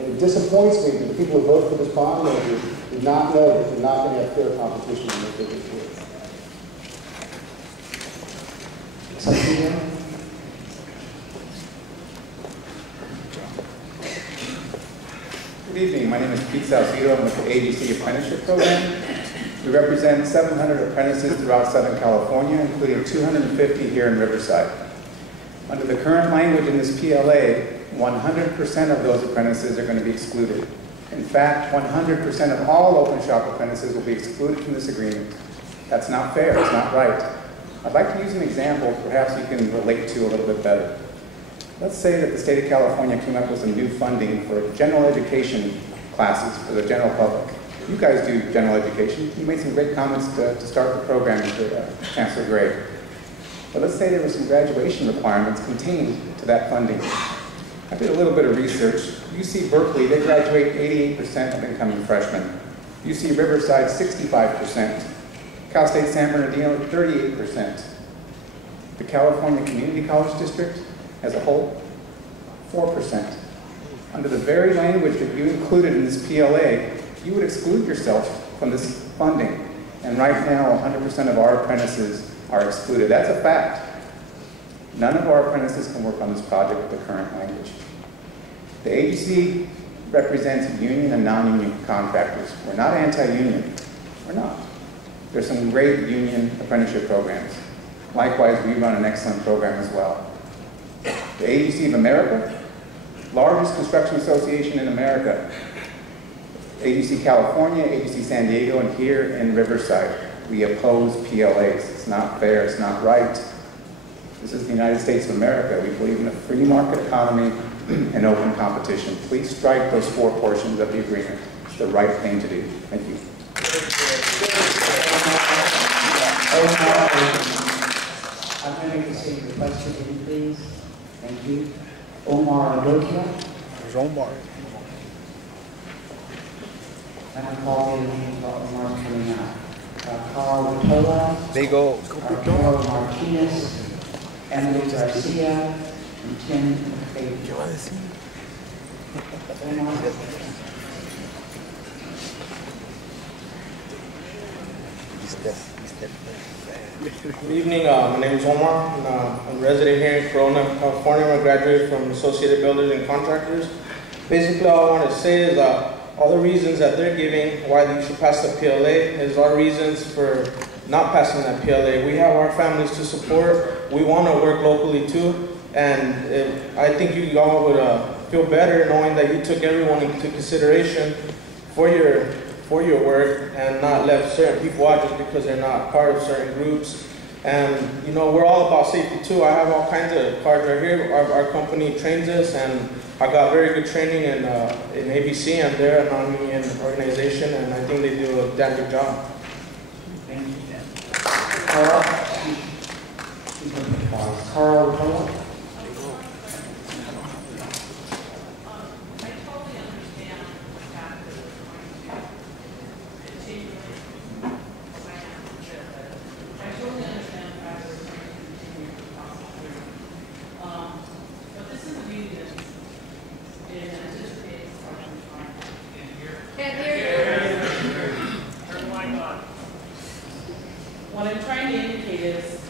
And it disappoints me that the people who vote for this bond measure did not know that they're not going to have fair competition in their figures here. Good evening. My name is Pete Salcido. I'm with the AGC Apprenticeship Program. We represent 700 apprentices throughout Southern California, including 250 here in Riverside. Under the current language in this PLA, 100% of those apprentices are going to be excluded. In fact, 100% of all open shop apprentices will be excluded from this agreement. That's not fair. It's not right. I'd like to use an example perhaps you can relate to a little bit better. Let's say that the state of California came up with some new funding for general education classes for the general public. You guys do general education. You made some great comments to start the program with Chancellor Gray. But let's say there were some graduation requirements contained to that funding. I did a little bit of research. UC Berkeley, they graduate 88% of incoming freshmen. UC Riverside, 65%. Cal State San Bernardino, 38%. The California Community College District, as a whole, 4%. Under the very language that you included in this PLA, you would exclude yourself from this funding. And right now, 100% of our apprentices are excluded. That's a fact. None of our apprentices can work on this project with the current language. The agency represents union and non-union contractors. We're not anti-union. We're not. There's some great union apprenticeship programs. Likewise, we run an excellent program as well. The AGC of America, largest construction association in America. AGC California, AGC San Diego, and here in Riverside, we oppose PLAs. It's not fair, it's not right. This is the United States of America. We believe in a free market economy and open competition. Please strike those 4 portions of the agreement. It's the right thing to do. Thank you. I'm going to make the same request again, please. Thank you. Omar Adokia. There's Omar. And I'm calling the name of Omar's coming out. Carl Tola. There you go. Carl Martinez. Emily Garcia. And Tim Fabian. Omar. Good evening, my name is Omar, and I'm a resident here in Corona, California. I'm a graduate from Associated Builders and Contractors. Basically, all I want to say is all the reasons that they're giving why you should pass the PLA is our reasons for not passing that PLA. We have our families to support. We want to work locally too, and I think you all would feel better knowing that you took everyone into consideration for your work and not left certain people out just because they're not part of certain groups. And you know, we're all about safety too. I have all kinds of cards right here. Our company trains us, and I got very good training in ABC, and they're a non-union organization, and I think they do a damn good job. Thank you. Carl. Carl Tola. What I'm trying to indicate is,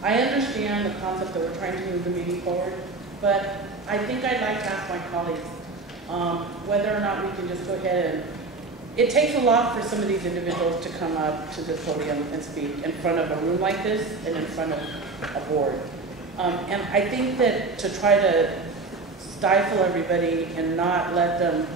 I understand the concept that we're trying to move the meeting forward, but I think I'd like to ask my colleagues whether or not we can just go ahead and, it takes a lot for some of these individuals to come up to the podium and speak in front of a room like this and in front of a board. And I think that to try to stifle everybody and not let them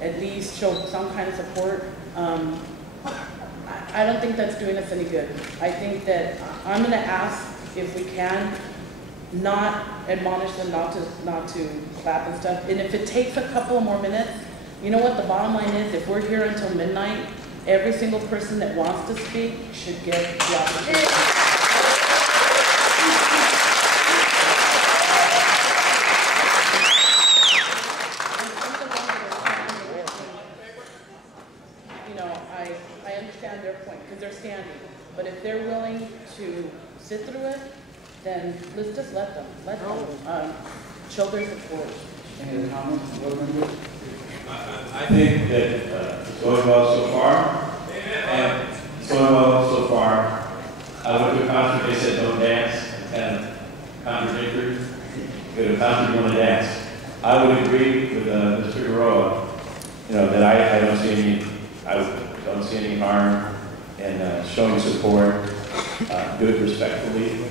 at least show some kind of support, I don't think that's doing us any good. I think that I'm going to ask if we can not admonish them not to clap and stuff. And if it takes a couple more minutes, you know what the bottom line is? If we're here until midnight, every single person that wants to speak should get the opportunity. I understand their point because they're standing, but if they're willing to sit through it, then let's just let them show their support. Any other comments from board members? I think that it's going well so far. And it's going well so far. I went to a concert, they said don't dance, and contradictory. Go to a concert, you want to dance. I would agree with Mr. Garoa, that I don't see any harm in showing support, do it respectfully,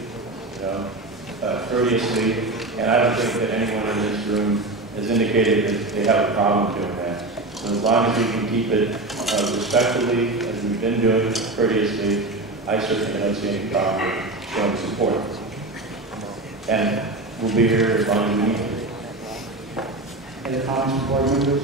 courteously, and I don't think that anyone in this room has indicated that they have a problem doing that. So as long as we can keep it respectfully, as we've been doing, courteously, I certainly don't see any problem with showing support. And we'll be here as long as we need to. Any comments from board members?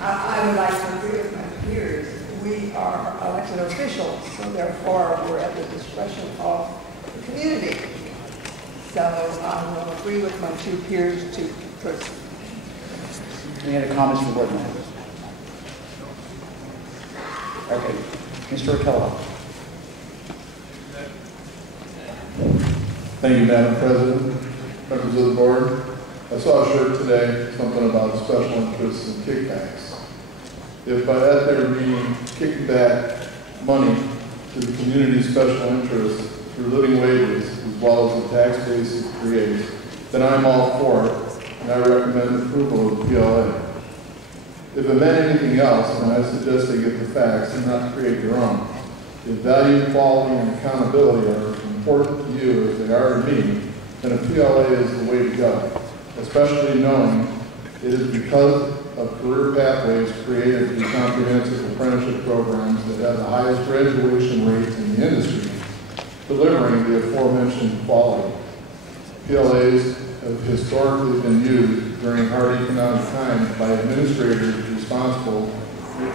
I would like to agree with my peers. We are elected officials, so therefore we're at the discretion of the community. So I will agree with my two peers to proceed. Any other comments from board members? Okay, Mr. Okello. Thank you, Madam President, members of the board. I saw a shirt today, something about special interests and kickbacks. If by that they're meaning kicking back money to the community's special interests through living wages as well as the tax base it creates, then I'm all for it, and I recommend approval of the PLA. If it meant anything else, then I suggest they get the facts and not create their own. If value, quality, and accountability are important to you as they are to me, then a PLA is the way to go, especially knowing it is because of career pathways created through comprehensive apprenticeship programs that have the highest graduation rates in the industry, delivering the aforementioned quality. PLAs have historically been used during hard economic times by administrators responsible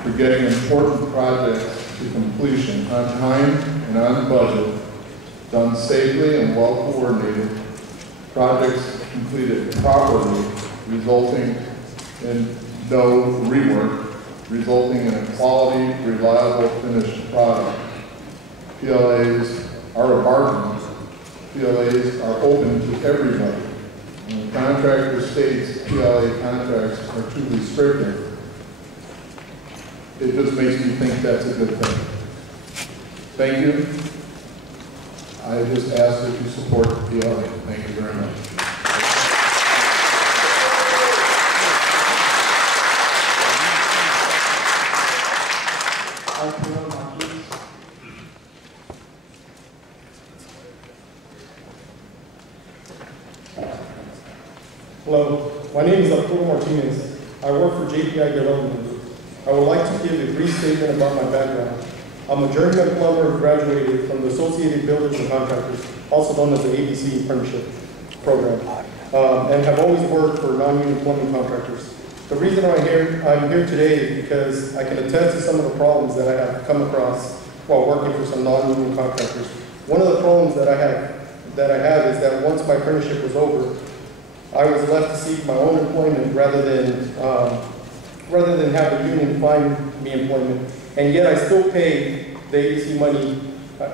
for getting important projects to completion on time and on budget, done safely and well coordinated, projects completed properly, resulting in no rework, resulting in a quality, reliable finished product. PLAs are a bargain. PLAs are open to everybody. When the contractor states PLA contracts are too restrictive, it just makes me think that's a good thing. Thank you. I just ask that you support the PLA. Thank you very much. Hello, my name is Arturo Martinez. I work for JPI Development Group. I would like to give a brief statement about my background. I'm a journeyman plumber who graduated from the Associated Builders and Contractors, also known as the ABC apprenticeship program, and have always worked for non-union plumbing contractors. The reason I'm here today is because I can attest to some of the problems that I have come across while working for some non-union contractors. One of the problems that I have is that once my apprenticeship was over, I was left to seek my own employment rather than have the union find me employment. And yet I still pay the ABC money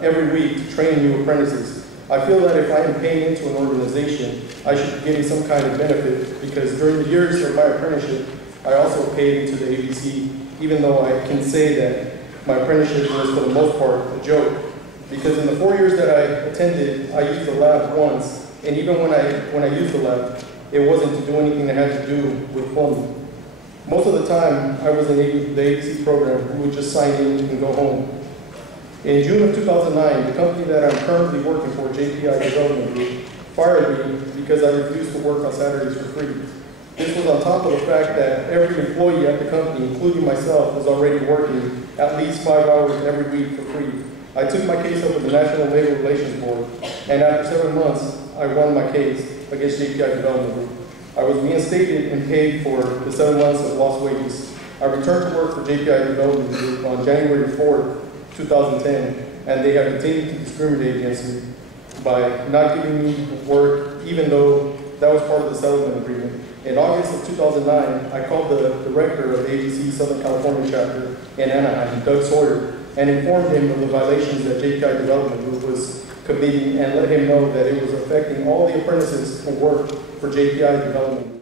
every week to train new apprentices. I feel that if I am paying into an organization, I should be getting some kind of benefit, because during the years of my apprenticeship, I also paid into the ABC, even though I can say that my apprenticeship was for the most part a joke. Because in the 4 years that I attended, I used the lab once, and even when I used the lab, it wasn't to do anything that had to do with plumbing. Most of the time, I was in the ABC program, we would just sign in and go home. In June of 2009, the company that I'm currently working for, JPI Development Group, fired me because I refused to work on Saturdays for free. This was on top of the fact that every employee at the company, including myself, was already working at least 5 hours every week for free. I took my case up with the National Labor Relations Board, and after 7 months, I won my case against JPI Development Group. I was reinstated and paid for the 7 months of lost wages. I returned to work for JPI Development Group on January 4th, 2010, and they have continued to discriminate against me by not giving me work, even though that was part of the settlement agreement. In August of 2009, I called the director of the ABC Southern California chapter in Anaheim, Doug Sawyer, and informed him of the violations that JPI Development Group was committee and let him know that it was affecting all the apprentices who work for JPI Development.